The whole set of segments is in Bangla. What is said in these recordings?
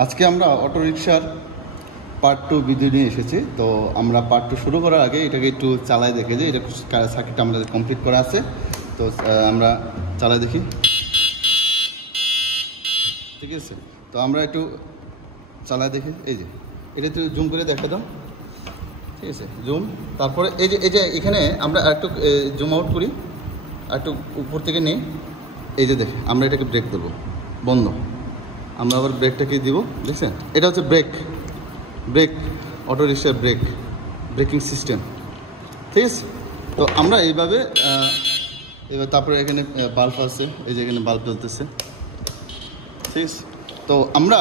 আজকে আমরা অটো রিকশার পার্ট 2 ভিডিও নিয়ে এসেছি। তো আমরা পার্ট 2 শুরু করার আগে এটাকে একটু চালায় দেখে যে এটা সার্কিটটা আমাদের কমপ্লিট করা আছে। তো আমরা চালায় দেখি, ঠিক আছে। তো আমরা একটু চালায় দেখি, এই যে এটা একটু জুম করে দেখা দাও, ঠিক আছে, জুম। তারপরে এই যে এখানে আমরা একটু জুম আউট করি, আর একটু উপর থেকে নিই। এই যে দেখে আমরা এটাকে ব্রেক দেবো, বন্ধ। আমরা আবার ব্রেকটাকে দিব, দেখছেন, এটা হচ্ছে ব্রেক অটো রিক্সার ব্রেকিং সিস্টেম, ঠিক আছে। তো আমরা এইভাবে এবার তারপরে এখানে বাল্ব আছে, এই যে এখানে বাল্ব জ্বলতেছে, ঠিক আছে। তো আমরা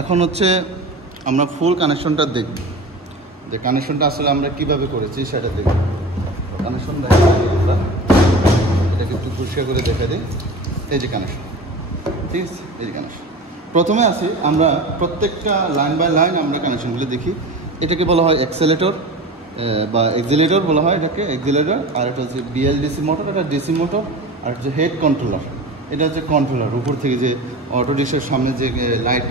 এখন হচ্ছে আমরা ফুল কানেকশনটা দেখব, যে কানেকশনটা আসলে আমরা কিভাবে করেছি সেটা দেখব। কানেকশন দেখা আমরা এটাকে একটু পরিষ্কার করে দেখা দিই। এই যে কানেকশন, ঠিক আছে, এই যে কানেকশন। প্রথমে আসি আমরা প্রত্যেকটা লাইন বাই লাইন আমরা কানেকশনগুলো দেখি। এটাকে বলা হয় অ্যাক্সেলেটর বা এক্সিলেটর বলা হয় এটাকে, এক্সিলেটর। আর এটা হচ্ছে বিএলডিসি মোটর, এটা ডিসি মোটর। আর হচ্ছে হেড কন্ট্রোলার, এটা হচ্ছে কন্ট্রোলার। উপর থেকে যে অটো রিক্সার সামনে যে লাইট,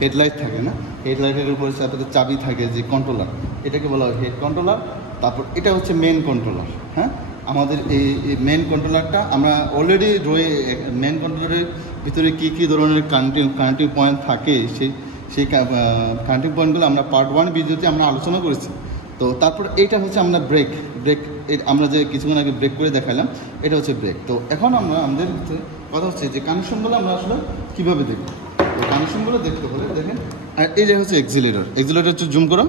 হেডলাইট থাকে না, হেডলাইটের উপরে সাথে চাবি থাকে, যে কন্ট্রোলার, এটাকে বলা হয় হেড কন্ট্রোলার। তারপর এটা হচ্ছে মেন কন্ট্রোলার। হ্যাঁ, আমাদের এই মেন কন্ট্রোলারটা আমরা অলরেডি মেন কন্ট্রোলারের ভিতরে কী ধরনের কানেক্টিং পয়েন্ট থাকে সেই কানেক্টিং পয়েন্টগুলো আমরা পার্ট 1 ভিডিওতে আমরা আলোচনা করেছি। তো তারপর এইটা হচ্ছে আমরা ব্রেক আমরা যে কিছুক্ষণ আগে ব্রেক করে দেখালাম, এটা হচ্ছে ব্রেক। তো এখন আমাদের কথা হচ্ছে যে কানেকশনগুলো আমরা আসলে কীভাবে দেখব। তো কানেকশনগুলো দেখতে হলে দেখেন, আর এই যে হচ্ছে এক্সিলেটর হচ্ছে জুম করে,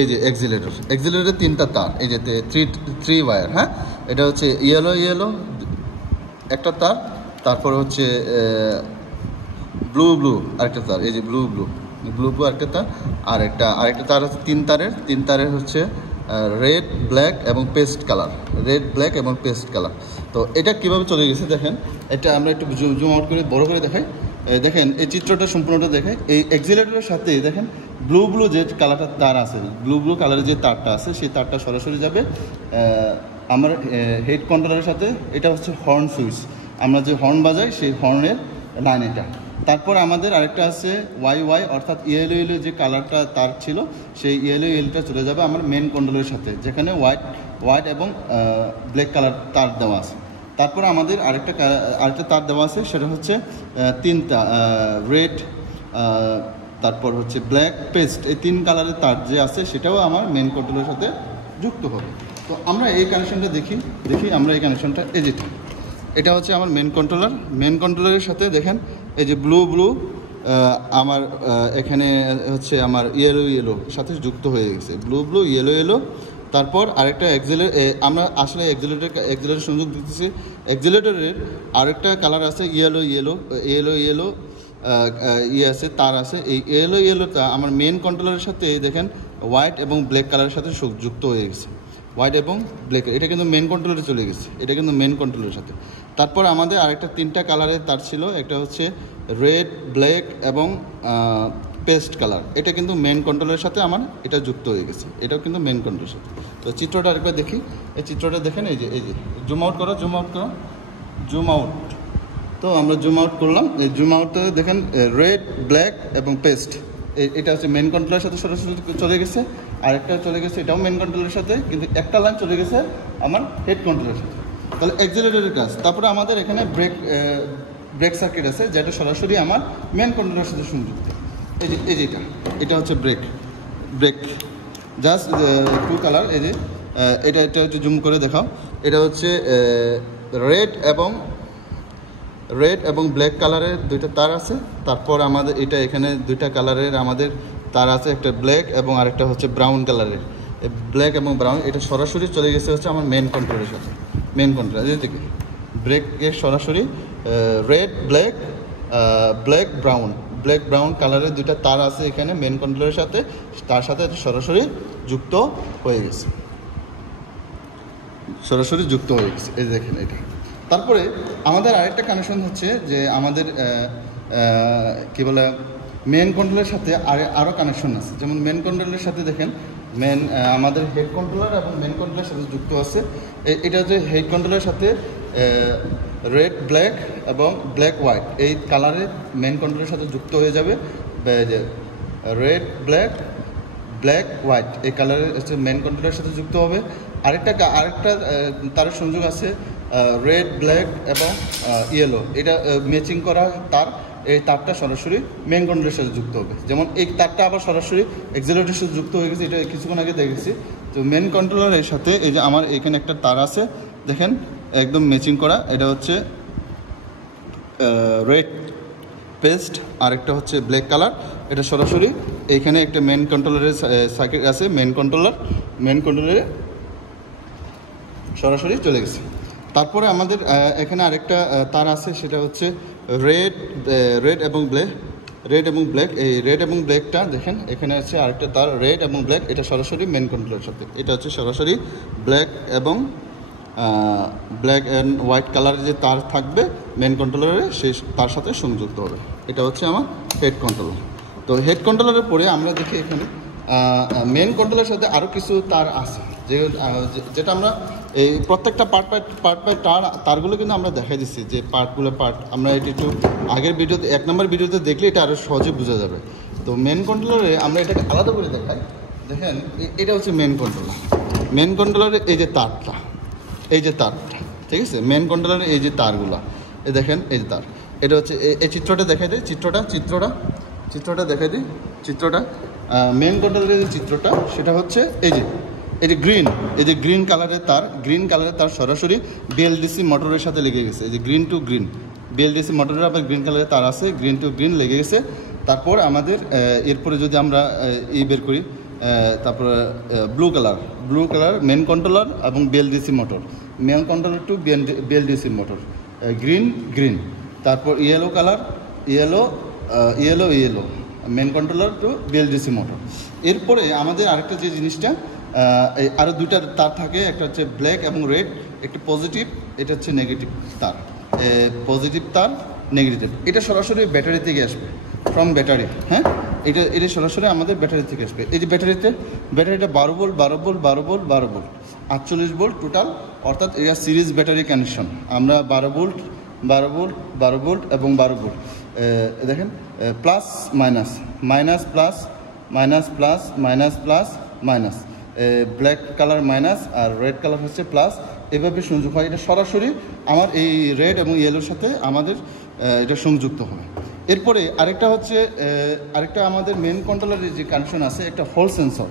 এই যে এক্সিলেটরের 3টা তার, এই যে থ্রি ওয়্যার। হ্যাঁ, এটা হচ্ছে ইয়েলো একটা তার, তারপরে হচ্ছে ব্লু আরেকটা তার, এই যে ব্লু আরেকটা তার, আরেকটা তার হচ্ছে 3 তারের হচ্ছে রেড ব্ল্যাক এবং পেস্ট কালার। তো এটা কীভাবে চলে গেছে দেখেন, এটা আমরা একটু জুম আউট করে বড় করে দেখাই। দেখেন এই চিত্রটা সম্পূর্ণটা দেখে, এই এক্সিলেটরের সাথে দেখেন ব্লু যে কালারটা তার আছে, ব্লু কালারের যে তারটা আছে, সেই তারটা সরাসরি যাবে আমার হেড কন্ট্রোলারের সাথে। এটা হচ্ছে হর্ন সুইচ, আমরা যে হর্ন বাজাই সেই হর্নের লাইন এটা। তারপর আমাদের আরেকটা আছে ওয়াই, অর্থাৎ ইয়েলো যে কালারটা তার ছিল, সেই ইয়েলোটা চলে যাবে আমার মেন কন্ট্রোলের সাথে, যেখানে হোয়াইট এবং ব্ল্যাক কালার তার দেওয়া আছে। তারপর আমাদের আরেকটা তার দেওয়া আছে, সেটা হচ্ছে 3টা রেড, তারপর হচ্ছে ব্ল্যাক, পেস্ট, এই 3 কালারের তার যে আছে সেটাও আমার মেন কন্ট্রোলের সাথে যুক্ত হবে। তো আমরা এই কানেকশনটা দেখি আমরা এই কানেকশনটা, এই যে এটা হচ্ছে আমার মেন কন্ট্রোলারের সাথে দেখেন, এই যে ব্লু আমার এখানে হচ্ছে আমার ইয়েলো সাথে যুক্ত হয়ে গেছে, ব্লু ইয়েলো। তারপর আরেকটা আমরা আসলে এক্সিলেটর সংযোগ দিতেছি। এক্সিলেটরের আরেকটা কালার আছে ইয়েলো আছে, তার আছে। এই ইয়েলোটা আমার মেন কন্ট্রোলারের সাথে দেখেন হোয়াইট এবং ব্ল্যাক কালারের সাথে যুক্ত হয়ে গেছে, হোয়াইট এবং ব্ল্যাক। এটা কিন্তু মেন কন্ট্রোলারে চলে গেছে, এটা কিন্তু মেন কন্ট্রোলের সাথে। তারপর আমাদের আরেকটা 3টা কালারের তার ছিল, একটা হচ্ছে রেড, ব্ল্যাক এবং পেস্ট কালার। এটা কিন্তু মেন কন্ট্রোলের সাথে আমার এটা যুক্ত হয়ে গেছে, এটাও কিন্তু মেন কন্ট্রোলের সাথে। তো চিত্রটা আরেকবার দেখি, এই চিত্রটা দেখেন, এই যে জুম আউট করো। তো আমরা জুম আউট করলাম। এই জুম আউটটা দেখেন রেড, ব্ল্যাক এবং পেস্ট, এটা হচ্ছে মেন কন্ট্রোলের সাথে সরাসরি চলে গেছে। আরেকটা চলে গেছে, এটাও মেন কন্ট্রোলের সাথে, কিন্তু একটা লাইন চলে গেছে আমার হেড কন্ট্রোলের সাথে। তাহলে এক্সিলেটরের কাজ। তারপরে আমাদের এখানে ব্রেক সার্কিট আছে, যেটা সরাসরি আমার মেন কন্ট্রোলের সাথে সংযুক্ত। এই যে এটা হচ্ছে ব্রেক জাস্ট 2 কালার। এই যে এটা হচ্ছে জুম করে দেখাও, এটা হচ্ছে রেড এবং ব্ল্যাক কালারের 2টা তার আছে। তারপর আমাদের এখানে 2টা কালারের আমাদের তার আছে, একটা ব্ল্যাক এবং আরেকটা হচ্ছে ব্রাউন কালারের। ব্ল্যাক এবং ব্রাউন এটা সরাসরি চলে গেছে হচ্ছে আমার মেন কন্ট্রোলের সাথে। মেন কন্ট্রোল থেকে ব্রেকের সরাসরি রেড, ব্ল্যাক ব্রাউন কালারের 2টা তার আছে এখানে মেন কন্ট্রোলের সাথে, তার সাথে সরাসরি যুক্ত হয়ে গেছে, এই দেখেন এটা। তারপরে আমাদের আরেকটা কানেকশন হচ্ছে যে আমাদের কী বলে, মেন কন্ট্রোলের সাথে আরও কানেকশন আছে। যেমন মেন কন্ট্রোলের সাথে দেখেন আমাদের হেড কন্ট্রোলার এবং মেন কন্ট্রোলের সাথে যুক্ত আছে। এটা যে হেড কন্ট্রোলের সাথে রেড ব্ল্যাক এবং ব্ল্যাক হোয়াইট এই কালারের মেন কন্ট্রোলের সাথে যুক্ত হয়ে যাবে। রেড ব্ল্যাক ব্ল্যাক হোয়াইট এই কালারের হচ্ছে মেন কন্ট্রোলের সাথে যুক্ত হবে। আরেকটা তারের সংযোগ আছে রেড ব্ল্যাক এবং ইয়েলো, এটা ম্যাচিং করা তার। এই তারটা সরাসরি মেন কন্ট্রোলের সাথে যুক্ত হবে। যেমন এই তারটা আবার সরাসরি অ্যাক্সিলারেটরের সাথে যুক্ত হয়ে গেছে, এটা কিছুক্ষণ আগে দেখেছি। তো মেন কন্ট্রোলারের সাথে এই যে আমার এখানে একটা তার আছে, দেখেন একদম ম্যাচিং করা। এটা হচ্ছে রেড পেস্ট, আরেকটা হচ্ছে ব্ল্যাক কালার। এটা সরাসরি এইখানে একটা মেন কন্ট্রোলারের সার্কিট আছে, মেন কন্ট্রোলারে সরাসরি চলে গেছে। তারপরে আমাদের এখানে আরেকটা তার আছে, সেটা হচ্ছে রেড এবং ব্ল্যাক। এই রেড এবং ব্ল্যাকটা দেখেন এখানে আছে আরেকটা তার রেড এবং ব্ল্যাক, এটা সরাসরি মেন কন্ট্রোলের সাথে। এটা হচ্ছে সরাসরি ব্ল্যাক অ্যান্ড হোয়াইট কালারের যে তার থাকবে মেন কন্ট্রোলারে, সেই তার সাথে সংযুক্ত হবে। এটা হচ্ছে আমার হেড কন্ট্রোলার। তো হেড কন্ট্রোলারের পরে আমরা দেখি এখানে মেন কন্ট্রোলের সাথে আরও কিছু তার আছে, যেটা আমরা এই প্রত্যেকটা পার্ট তারগুলো কিন্তু আমরা দেখাই দিচ্ছি, যে পার্ট আমরা এটি একটু আগের ভিডিওতে 1 নম্বর ভিডিওতে দেখলে এটা আরও সহজে বোঝা যাবে। তো মেন কন্ট্রোলারে আমরা এটাকে আলাদা করে দেখাই। দেখেন এটা হচ্ছে মেন কন্ট্রোলারের এই যে তারটা, ঠিক আছে। মেন কন্ট্রোলারের এই যে তারগুলা, এই দেখেন এই যে তার, এটা হচ্ছে এই চিত্রটা দেখাই দিই, চিত্রটা দেখাই দিই। মেন কন্ট্রোলারের যে চিত্রটা, সেটা হচ্ছে এই যে গ্রিন কালারের তার সরাসরি বিএলডিসি মোটরের সাথে লেগে গেছে। এই যে গ্রিন টু গ্রিন বিএলডিসি মোটরের আবার গ্রিন কালারের তার আছে, গ্রিন টু গ্রিন লেগে গেছে। তারপর আমাদের এরপরে যদি আমরা বের করি, তারপরে ব্লু কালার মেন কন্ট্রোলার এবং BLDC motor, main controller to BLDC motor, green. তারপর yellow main controller to BLDC motor. এরপরে আমাদের আরেকটা যে জিনিসটা, আরও দুইটা তার থাকে, একটা হচ্ছে ব্ল্যাক এবং রেড, একটা পজিটিভ, এটা হচ্ছে নেগেটিভ তার। পজিটিভ তার, নেগেটিভ, এটা সরাসরি ব্যাটারি থেকে আসবে, ফ্রম ব্যাটারি। হ্যাঁ, এটা সরাসরি আমাদের ব্যাটারি থেকে আসবে। এই যে ব্যাটারিটা 12 ভোল্ট 48 ভোল্ট টোটাল, অর্থাৎ এটা সিরিজ ব্যাটারি কানেকশন। আমরা 12 ভোল্ট এবং 12 ভোল্ট দেখেন, plus minus, black colour minus আর রেড কালার হচ্ছে প্লাস, এভাবে সংযোগ হয়। এটা সরাসরি আমার এই রেড এবং ইয়েলোর সাথে আমাদের এটা সংযুক্ত হবে। এরপরে আরেকটা আমাদের মেন কন্ট্রোলারের যে কানেকশন আছে, একটা হল সেন্সর।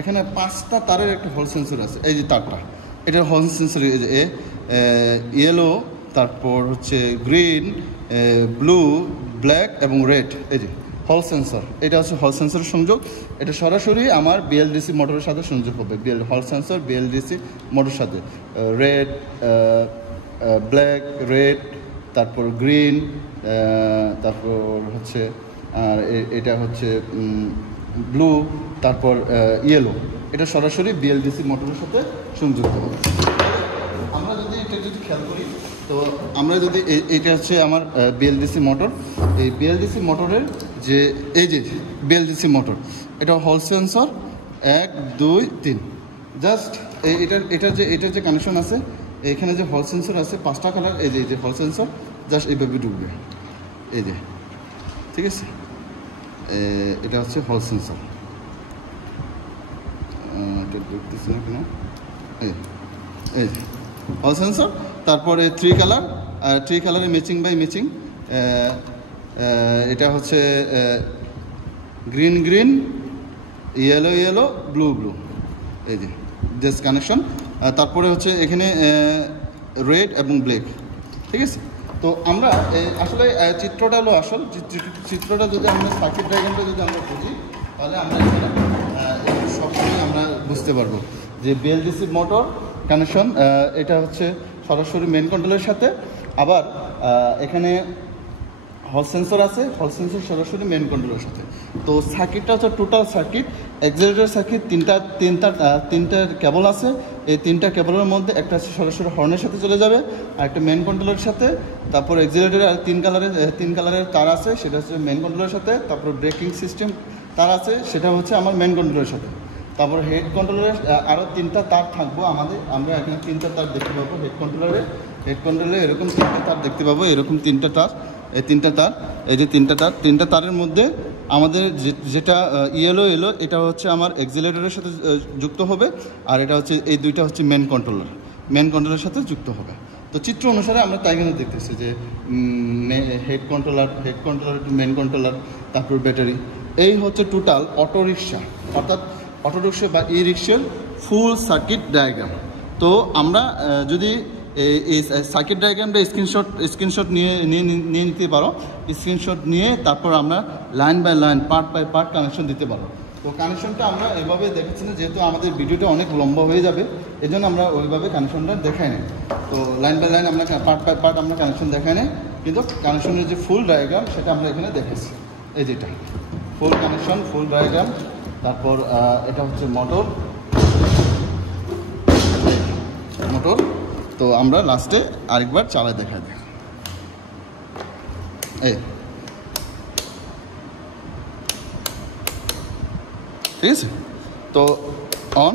এখানে 5টা তারের একটা হল সেন্সর আছে। এই যে তারটা, এটা হল সেন্সর, এই যে ইয়েলো, তারপর হচ্ছে গ্রিন, ব্লু, ব্ল্যাক এবং রেড, এই যে হল সেন্সর। এটা হচ্ছে হল সেন্সরের সংযোগ। এটা সরাসরি আমার বিএলডিসি মোটরের সাথে সংযোগ হবে। হল সেন্সর বিএলডিসি মোটরের সাথে রেড, ব্ল্যাক, রেড, তারপর গ্রিন, তারপর হচ্ছে আর এটা হচ্ছে ব্লু, তারপর ইয়েলো, এটা সরাসরি বিএলডিসি মোটরের সাথে সংযুক্ত হবে। আমরা যদি খেয়াল করি, তো আমরা যদি এইটা হচ্ছে আমার বিএলডিসি মোটর। এই বিএলডিসি মোটরের যে এই যে বিএলডিসি মোটর, এটা হল সেন্সর 1 2 3, জাস্ট এটার যে কানেকশন আছে, এখানে যে হল সেন্সর আছে 5টা কালার, এই যে হল সেন্সর জাস্ট এইভাবে ঢুকবে, এই যে, ঠিক আছে। এটা হচ্ছে হল সেন্সর, এটা ঢুকতেছে না কেন, এই হল সেন্সর। তারপরে 3 কালারের ম্যাচিং বাই ম্যাচিং, এটা হচ্ছে গ্রিন, ইয়েলো, ব্লু, এই যে জাস্ট কানেকশন। তারপরে হচ্ছে এখানে রেড এবং ব্ল্যাক, ঠিক আছে। তো আমরা আসলে চিত্রটা হলো আসল চিত্রটা, যদি আমরা সার্কিট ডায়াগ্রামটা যদি আমরা বুঝি, তাহলে আমরা সবসময় আমরা বুঝতে পারবো যে বিএলডিসি মোটর কানেকশন, এটা হচ্ছে সরাসরি মেন কন্ট্রোলের সাথে। আবার এখানে হল সেন্সর আছে, হল সেন্সর সরাসরি মেন কন্ট্রোলের সাথে। তো সার্কিটটা হচ্ছে টোটাল সার্কিট, অ্যাক্সিলারেটর সার্কিট, তিনটা কেবল আছে। এই 3টা কেবলের মধ্যে একটা হচ্ছে সরাসরি হর্নের সাথে চলে যাবে, আর একটা মেন কন্ট্রোলের সাথে। তারপর অ্যাক্সিলারেটরে 3 কালারের তার আছে, সেটা হচ্ছে মেন কন্ট্রোলের সাথে। তারপর ব্রেকিং সিস্টেম তার আছে, সেটা হচ্ছে আমার মেন কন্ট্রোলের সাথে। তারপর হেড কন্ট্রোলারের আরও 3টা তার থাকবো আমাদের, আমরা এখানে 3টা তার দেখতে পাবো হেড কন্ট্রোলারে। হেড কন্ট্রোলে এরকম 3টা তার দেখতে পাবো, এরকম 3টা তার, এই 3টা তার, এই যে 3টা তারের মধ্যে আমাদের যেটা ইয়েলো এটা হচ্ছে আমার এক্সিলারেটরের সাথে যুক্ত হবে, আর এটা হচ্ছে এই 2টা হচ্ছে মেন কন্ট্রোলের সাথে যুক্ত হবে। তো চিত্র অনুসারে আমরা তাই কিন্তু দেখতেছি যে head controller to main controller, তারপর ব্যাটারি, এই হচ্ছে টোটাল অটোরিকশা, অর্থাৎ অটোরিকশা বা ই রিক্সার ফুল সার্কিট ডায়াগ্রাম। তো আমরা যদি এই সার্কিট ডায়াগ্রামটা স্ক্রিনশট নিয়ে নিতে পারো, স্ক্রিনশট নিয়ে তারপর আমরা line by line part by part connection দিতে পারো। তো কানেকশনটা আমরা এভাবে দেখেছি না, যেহেতু আমাদের ভিডিওটা অনেক লম্বা হয়ে যাবে, এজন্য আমরা ওইভাবে কানেকশনটা দেখাই নাই। তো লাইন বাই লাইন আমরা পার্ট বাই পার্ট আমরা কানেকশন দেখাই নাই, কিন্তু কানেকশনের যে ফুল ডায়াগ্রাম সেটা আমরা এখানে দেখেছি। এই যেটা ফুল কানেকশন, ফুল ডায়াগ্রাম। তারপর এটা হচ্ছে মোটর। তো আমরা লাস্টে আরেকবার চালায় দেখা দিই। এই ঠিক আছে, তো অন,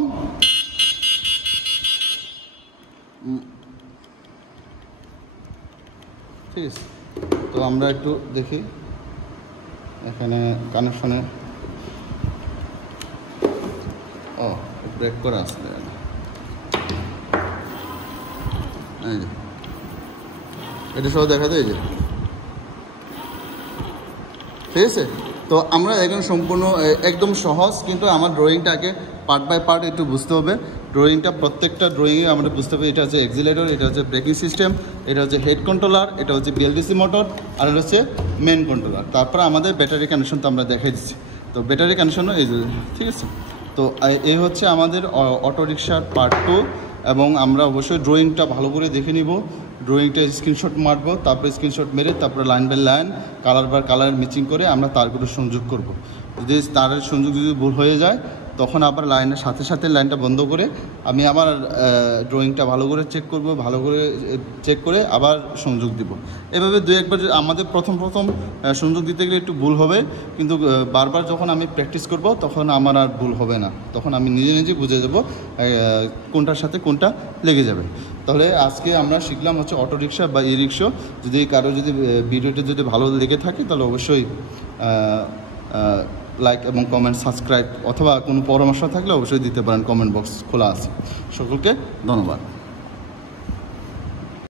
ঠিক আছে। তো আমরা একটু দেখি এখানে কানেকশনে, ও ব্রেক করা আসলে, এই যে এটা সব দেখা যায়, এই যে ঠিক আছে। তো আমরা এখন সম্পূর্ণ একদম সহজ, কিন্তু আমার ড্রয়িংটাকে পার্ট বাই পার্ট একটু বুঝতে হবে। ড্রয়িংটা প্রত্যেকটা ড্রয়িংয়ে আমাদের বুঝতে হবে, এটা হচ্ছে এক্সিলারেটর, এটা হচ্ছে ব্রেকিং সিস্টেম, এটা হচ্ছে হেড কন্ট্রোলার, এটা হচ্ছে বিএলডিসি মোটর, আর এটা হচ্ছে মেন কন্ট্রোলার। তারপরে আমাদের ব্যাটারি কানেকশন তো আমরা দেখাই দিচ্ছি। তো ব্যাটারি কানেকশনও এই যে, ঠিক আছে। তো এই হচ্ছে আমাদের অটোরিকশার পার্ট 2, এবং আমরা অবশ্যই ড্রয়িংটা ভালো করে দেখে নিব, ড্রয়িংটা স্ক্রিনশট মারবো, তারপরে স্ক্রিনশট মেরে তারপরে line by line colour by colour matching করে আমরা তারগুলো সংযোগ করব। যদি তারের সংযোগ যদি ভুল হয়ে যায়, তখন আবার লাইনের সাথে সাথে লাইনটা বন্ধ করে আমি আবার ড্রয়িংটা ভালো করে চেক করব, ভালো করে চেক করে আবার সংযোগ দিব। এভাবে 2-1বার আমাদের প্রথম সংযোগ দিতে গেলে একটু ভুল হবে, কিন্তু বারবার যখন আমি প্র্যাকটিস করব তখন আমার আর ভুল হবে না, তখন আমি নিজে বুঝে যাব কোনটার সাথে কোনটা লেগে যাবে। তাহলে আজকে আমরা শিখলাম হচ্ছে অটোরিকশা বা ই রিক্সা। যদি কারো যদি ভিডিওটা যদি ভালো লেগে থাকে তাহলে অবশ্যই লাইক এবং কমেন্ট, সাবস্ক্রাইব, অথবা কোনো পরামর্শ থাকলে অবশ্যই দিতে পারেন, কমেন্ট বক্স খোলা আছে। সকলকে ধন্যবাদ।